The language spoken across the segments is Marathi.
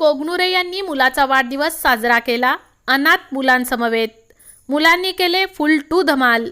कोगनुरे यांनी मुलाचा वाढदिवस साजरा केला. अनाथ मुलांसमवेत. मुलांनी केले फुल टू धमाल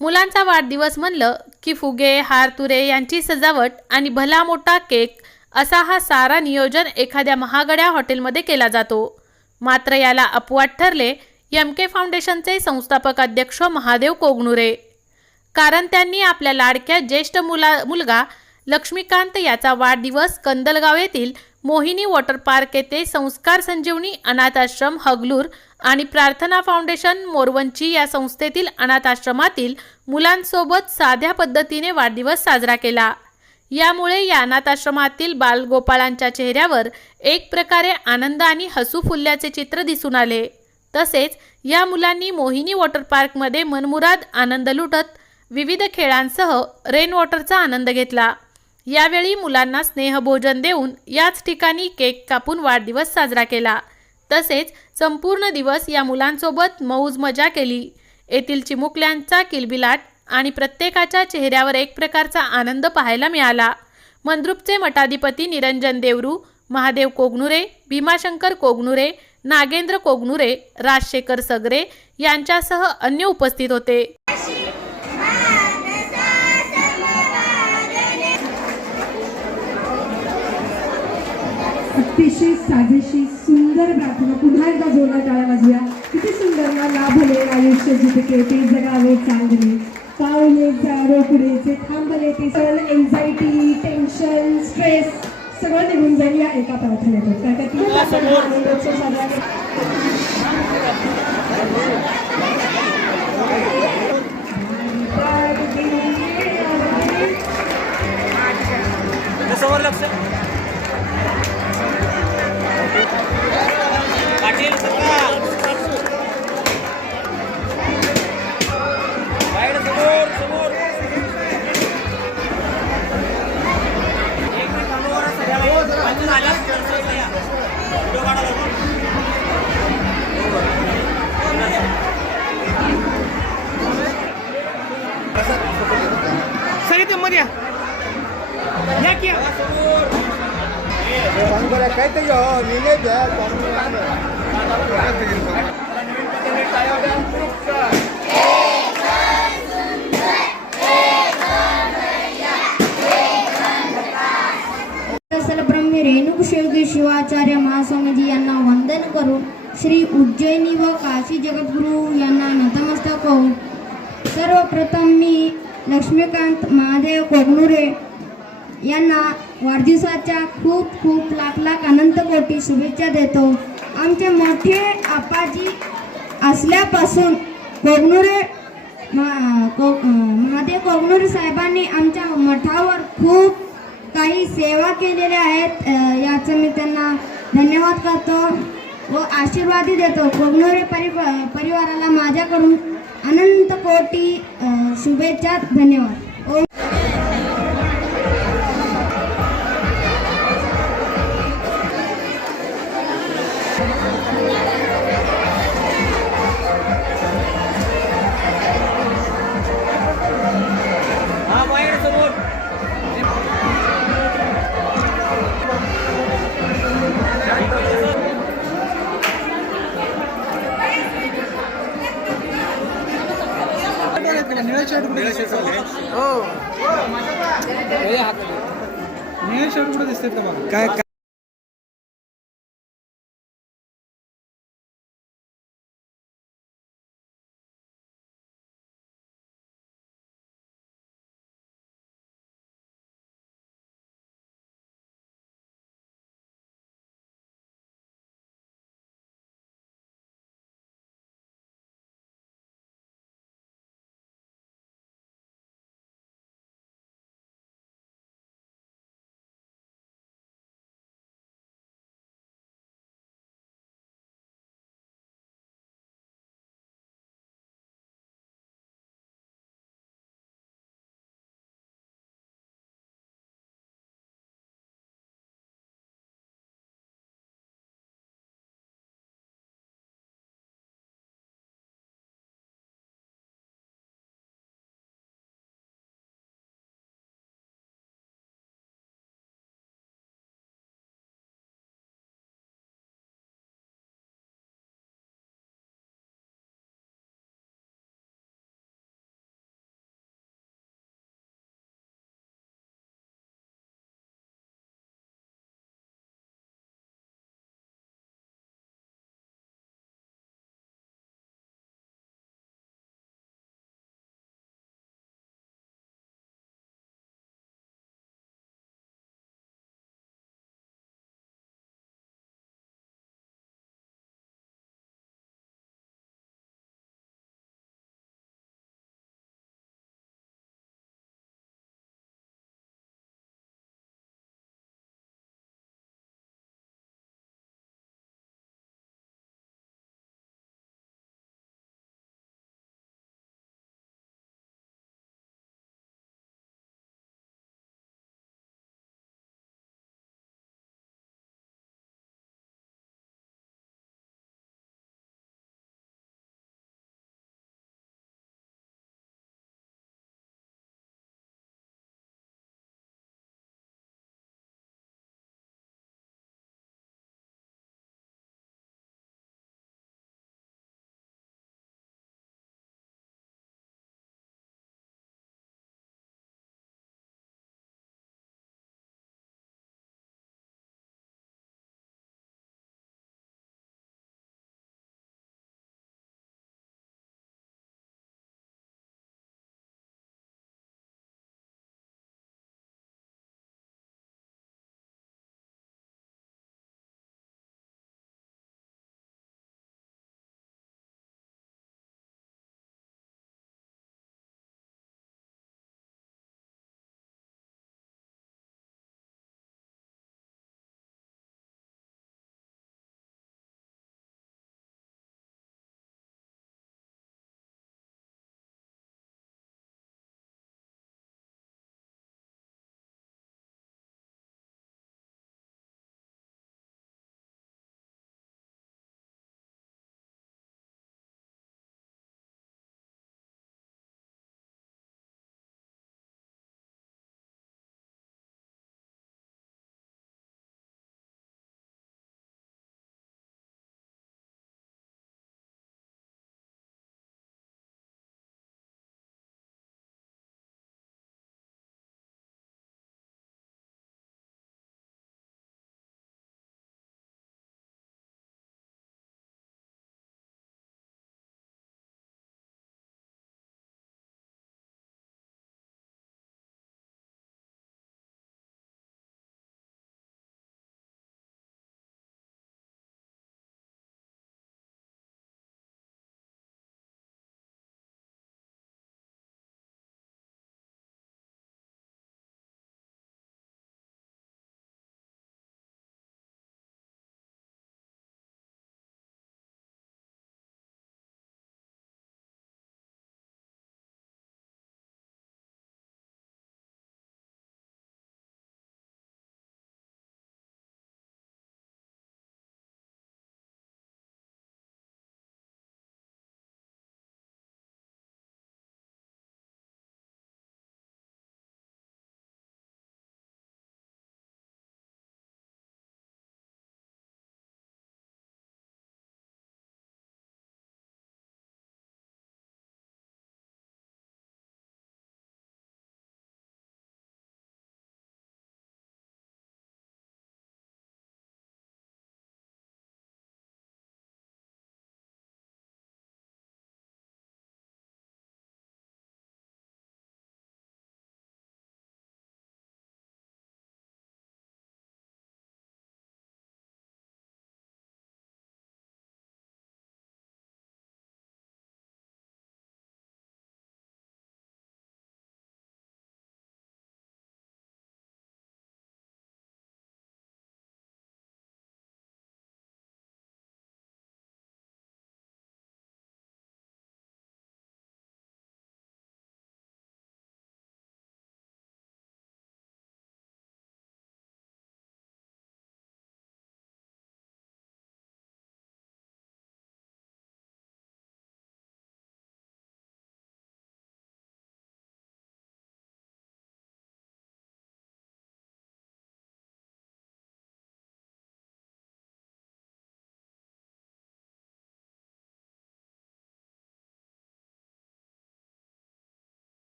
मुलांचा वाढदिवस म्हणलं की फुगे हार तुरे यांची सजावट आणि भला मोठा केक असा हा सारा नियोजन एखाद्या महागड्या हॉटेलमध्ये केला जातो. मात्र याला अपवाद ठरले एम के फाउंडेशनचे संस्थापक अध्यक्ष महादेव कोगनुरे. कारण त्यांनी आपल्या लाडक्या ज्येष्ठ मुला मुलगा लक्ष्मीकांत याचा वाढदिवस कंदलगाव येथील मोहिनी वॉटर पार्क येथे संस्कार संजीवनी अनाथ आश्रम हगलूर आणि प्रार्थना फाउंडेशन मोरवंची या संस्थेतील अनाथ आश्रमातील मुलांसोबत साध्या पद्धतीने वाढदिवस साजरा केला. यामुळे या अनाथ आश्रमातील बालगोपाळांच्या चेहऱ्यावर एक प्रकारे आनंद आणि हसू फुलल्याचे चित्र दिसून आले. तसेच या मुलांनी मोहिनी वॉटर पार्कमध्ये मनमुराद आनंद लुटत विविध खेळांसह रेन वॉटरचा आनंद घेतला. यावेळी मुलांना स्नेहभोजन देऊन याच ठिकाणी केक कापून वाढदिवस साजरा केला. तसेच संपूर्ण दिवस या मुलांसोबत मौज मजा केली. येथील चिमुकल्यांचा किलबिलाट आणि प्रत्येकाच्या चेहऱ्यावर एक प्रकारचा आनंद पाहायला मिळाला. मंद्रुपचे मठाधिपती निरंजन देवरू महादेव कोगनुरे भीमाशंकर कोगनुरे नागेंद्र कोगनुरे राजशेखर सगरे यांच्यासह अन्य उपस्थित होते. अतिशय साजेशी सुंदर प्रार्थना पुन्हा एकदा जोरदार टाळ्या वाजूया किती सुंदर ना लाभले आयुष्य जितके ते जगावे चांगले पावले रोकडेचे थांबले ते सगळं एन्झायटी टेन्शन स्ट्रेस सगळं निघून जाईल या एका प्रार्थनेतून. कारण का या की या. ब्रह्मी रेणुक शेवगी शिवाचार्य महास्वामीजी यांना वंदन करून श्री उज्जैनी व काशी जगद्गुरू यांना नतमस्तक होऊन सर्वप्रथम मी लक्ष्मीकांत महादेव कोगनुरे यांना वाढदिवसाच्या खूप खूप लाख लाख अनंत कोटी शुभेच्छा देतो. आमचे मोठे आपाजी असल्यापासून कोगनुरे मा- को- महादेव कोगनुरे साहेबांनी आमच्या मठावर खूप काही सेवा केलेल्या आहेत. याचं मी त्यांना धन्यवाद करतो व आशीर्वादी देतो. कोगनुरे परि परिवाराला माझ्याकडून अनंत कोटी शुभेच्छा. धन्यवाद.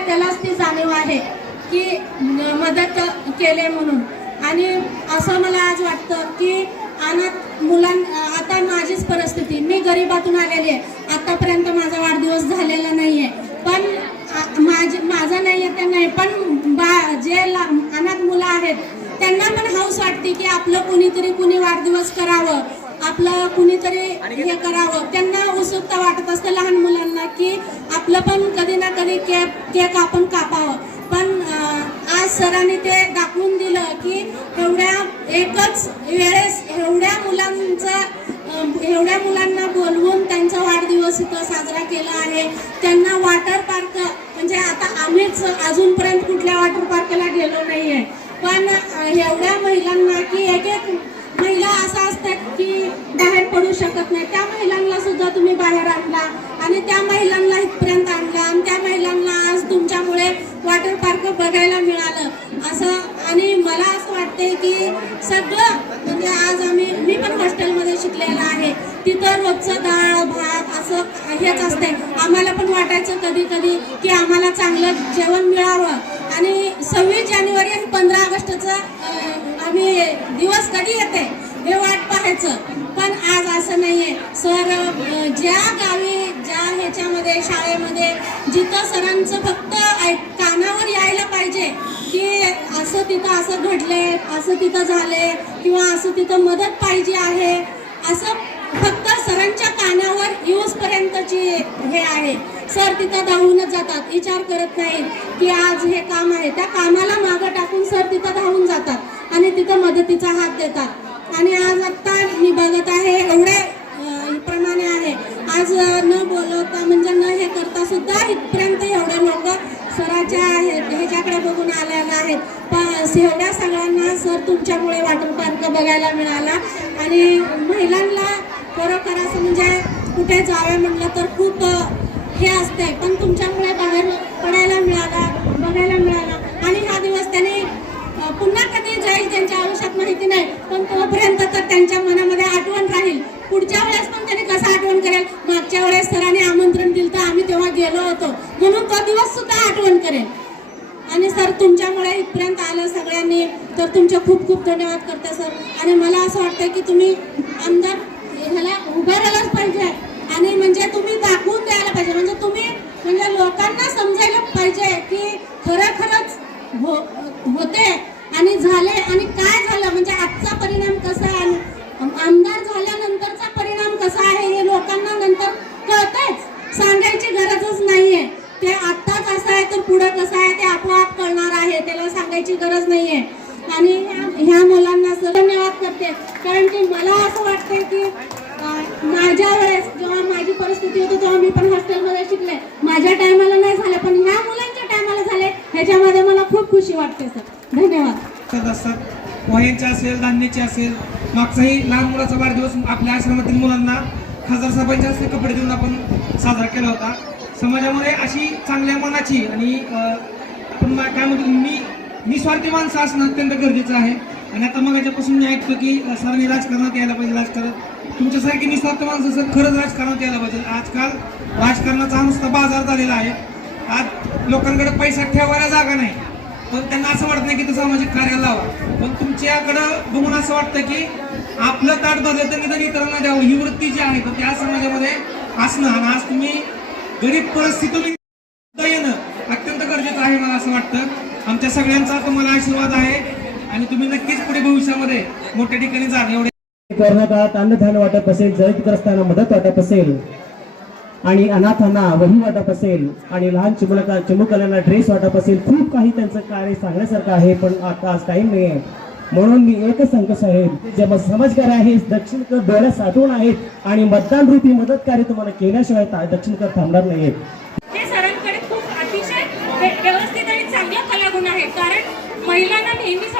त्यालाच ती जाणीव आहे की मदत केले म्हणून. आणि असं मला आज वाटतं की अनाथ मुलां आता माझीच परिस्थिती. मी गरिबातून आलेली आहे. आतापर्यंत माझा वाढदिवस झालेला नाही आहे पण माझी माझा नाही आहे ते नाही पण बा जे अनाथ मुलं आहेत त्यांना पण हौस वाटते की आपलं कुणीतरी कुणी वाढदिवस करावं. आपलं कुणीतरी हे करावं. त्यांना उत्सुकता वाटत असते लहान मुलांना की आपलं पण कधी ना कधी केक केक आपण कापावं. पण आज सरांनी ते दाखवून दिलं की एवढ्या एकच वेळेस एवढ्या मुलांचं एवढ्या मुलांना बोलवून त्यांचा वाढदिवस इथं साजरा केला आहे. त्यांना वॉटर पार्क म्हणजे आता आम्हीच अजूनपर्यंत कुठल्या वॉटर पार्कला गेलो नाही आहे पण एवढ्या महिलांना की एक एक महिला असं असतात की बाहेर पडू शकत नाही. त्या महिलांना सुद्धा तुम्ही बाहेर आणला आणि त्या महिलांना इथपर्यंत आणला आणि त्या महिलांना आज तुमच्यामुळे वॉटर पार्क बघायला मिळालं. असं आणि मला असं वाटतंय की सगळं म्हणजे आज आम्ही मी पण हॉस्टेलमध्ये शिकलेलं आहे. तिथं रोजचं डाळ भात असं हेच असते आम्हाला पण वाटायचं कधी कधी की आम्हाला चांगलं जेवण मिळावं. आणि सव्वीस जानेवारी आणि पंधरा ऑगस्टचं आम्ही दिवस कधी येते हे वाट पाहायचं. पण आज असं नाहीये. सर ज्या गावी ज्या ह्याच्यामध्ये शाळेमध्ये जिथं सरांचं फक्त ऐक- कानावर यायला पाहिजे की असं तिथं असं घडले असं तिथं झाले किंवा असं तिथं मदत पाहिजे आहे असं फक्त सरांच्या कानावर यूजपर्यंतची हे आहे. सर तिथं धावूनच जातात. विचार करत नाही की आज हे काम आहे. त्या कामाला मागं टाकून सर तिथं धावून जातात. आणि तिथं मदतीचा हात देतात. आणि आज आत्ता मी बघत आहे एवढे प्रमाणे आहे. आज न बोलवता म्हणजे न हे करता सुद्धा इथपर्यंत एवढे लोक सराच्या आहेत ह्याच्याकडे बघून आलेला आहेत. पण एवढ्या सगळ्यांना सर तुमच्यामुळे वॉटर पार्क बघायला मिळाला. आणि महिलांना खरोखर असं म्हणजे कुठे जावे म्हटलं तर खूप हे असते पण तुमच्यामुळे बाहेर पडायला मिळाला बघायला मिळाला. आणि हा दिवस त्यांनी पुन्हा कधी जाईल त्यांच्या आयुष्यात माहिती नाही. पण तोपर्यंत तर त्यांच्या मनामध्ये आठवण राहील. पुढच्या वेळेस पण त्यांनी कसं आठवण करेल? मागच्या वेळेस सरांनी आमंत्रण दिलं तर आम्ही तेव्हा गेलो होतो. म्हणून तो दिवस सुद्धा आठवण करेल. आणि सर तुमच्यामुळे इथपर्यंत आलं सगळ्यांनी. तर तुमचे खूप खूप धन्यवाद करते सर. आणि मला असं वाटतं की तुम्ही आमदार ह्याला उभं राहायलाच पाहिजे आणि म्हणजे तुम्ही दाखवून द्यायला पाहिजे म्हणजे तुम्ही म्हणजे लोकांना समजायला पाहिजे की खरं खरंच हो होते आणि झाले आणि काय झालं म्हणजे आजचा परिणाम कसा आहे आणि आमदार झाल्यानंतरचा परिणाम कसा आहे हे लोकांना नंतर कळतेच सांगायची गरजच नाहीये ते आत्ताच असं आहे तर पुढं कसं आहे ते आपोआप कळणार आहे त्याला सांगायची गरज नाहीये आणि ह्या ह्या मुलांना सर धन्यवाद करते कारण की मला असं वाटतंय की अं, माझ्या वेळेस जेव्हा माझी परिस्थिती होती तेव्हा मी पण हॉस्टेलमध्ये शिकले माझ्या टायमाला नाही झाले पण ह्या मुलांच्या टायमाला झाले मला खूप खुशी वाटते सर. धन्यवाद. करत असेल धान्याची असेल मागचाही लहान मुलाचा वाढदिवस आपल्या आश्रमातील मुलांना खासदार साहेबांच्या हस्ते कपडे देऊन आपण साजरा केला होता. समाजामध्ये अशी चांगल्या मनाची आणि आपण काय म्हणतो मी निस्वार्थी माणसं असणं अत्यंत गरजेचं आहे. आणि आता मग याच्यापासून मी ऐकतो की सरांनी राजकारणात यायला पाहिजे राजकारण. तुमच्यासारखी निस्वार्थ माणसं सर खरंच राजकारणात यायला पाहिजे. आजकाल राजकारणाचा हा नुसता बाजार झालेला आहे. आज लोकांकडे पैसा ठेवायला जागा नाही. पण त्यांना असं वाटत नाही की तू सामाजिक कार्याला लावा. पण तुमच्याकडं बघून असं वाटतं की आपलं ताट भरलं तर निदान इतरांना द्यावं. ही वृत्ती जी आहे तर त्या समाजामध्ये असणं आणि आज तुम्ही गरीब परिस्थितीतून येणं अत्यंत गरजेचं आहे मला असं वाटतं. आमच्या सगळ्यांचा तुम्हाला आशीर्वाद आहे आणि तुम्ही नक्कीच पुढे भविष्यामध्ये मोठ्या ठिकाणी जा एवढे कोरोना काळात अन्नधान्य वाटप असेल जळीतग्रस्तांना मदत वाटप असेल आणि अनाथांना वही वाटप असेल आणि लहान चिमुलका चिमुकल्यांना ड्रेस वाटप असेल खूप काही त्यांचं कार्य सांगण्यासारखं आहे पण आता आज टाईम नाही आहे म्हणून मी एकच सांगतो साहेब जे समजकार आहे दक्षिणकर डोळ्या साठवून आहेत आणि मतदान रूपी मदत कार्य तुम्हाला केल्याशिवाय दक्षिणकर थांबणार नाहीत महिलांना सरांकडे